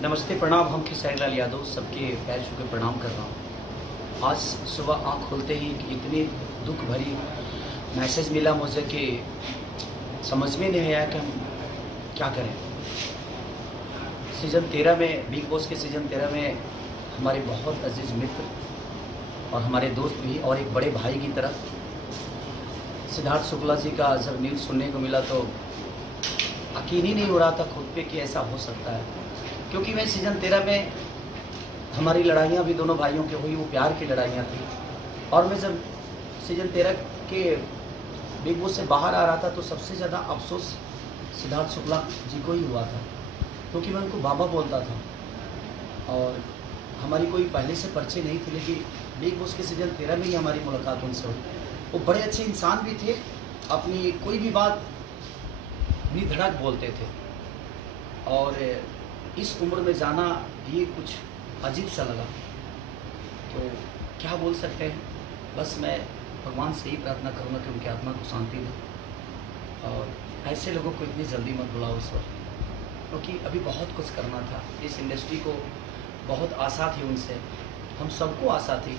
नमस्ते, प्रणाम। हम खेसारी लाल यादव सबके पैर छू के प्रणाम कर रहा हूँ। आज सुबह आँख खोलते ही इतनी दुख भरी मैसेज मिला मुझे कि समझ में नहीं आया कि हम क्या करें। सीज़न 13 में, बिग बॉस के सीज़न 13 में हमारे बहुत अजीज़ मित्र और हमारे दोस्त भी और एक बड़े भाई की तरह सिद्धार्थ शुक्ला जी का जब न्यूज़ सुनने को मिला तो यकीन ही नहीं हो रहा था खुद पे कि ऐसा हो सकता है। क्योंकि मैं सीज़न 13 में हमारी लड़ाइयाँ भी दोनों भाइयों की हुई, वो प्यार की लड़ाइयाँ थी। और मैं जब सीज़न 13 के बिग बॉस से बाहर आ रहा था तो सबसे ज़्यादा अफसोस सिद्धार्थ शुक्ला जी को ही हुआ था, क्योंकि मैं उनको बाबा बोलता था और हमारी कोई पहले से परिचय नहीं थी। लेकिन बिग बॉस के सीज़न 13 में ही हमारी मुलाकात उनसे हुई। वो बड़े अच्छे इंसान भी थे, अपनी कोई भी बात निधड़क बोलते थे और इस उम्र में जाना भी कुछ अजीब सा लगा। तो क्या बोल सकते हैं, बस मैं भगवान से ही प्रार्थना करूँगा कि उनकी आत्मा को शांति दे और ऐसे लोगों को इतनी जल्दी मत बुलाओ इस वक्त, क्योंकि अभी बहुत कुछ करना था। इस इंडस्ट्री को बहुत आशा थी उनसे, हम सबको आशा थी।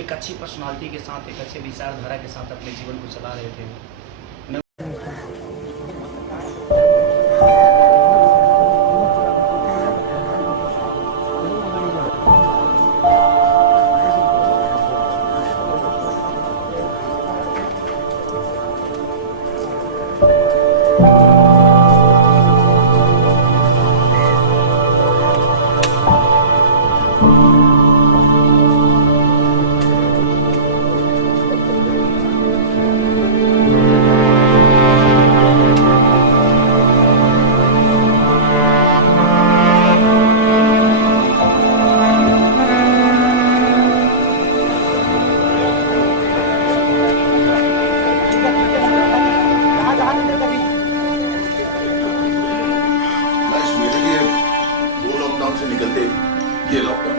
एक अच्छी पर्सनालिटी के साथ, एक अच्छे विचारधारा के साथ अपने जीवन को चला रहे थे। से निकलते ये लॉकडाउन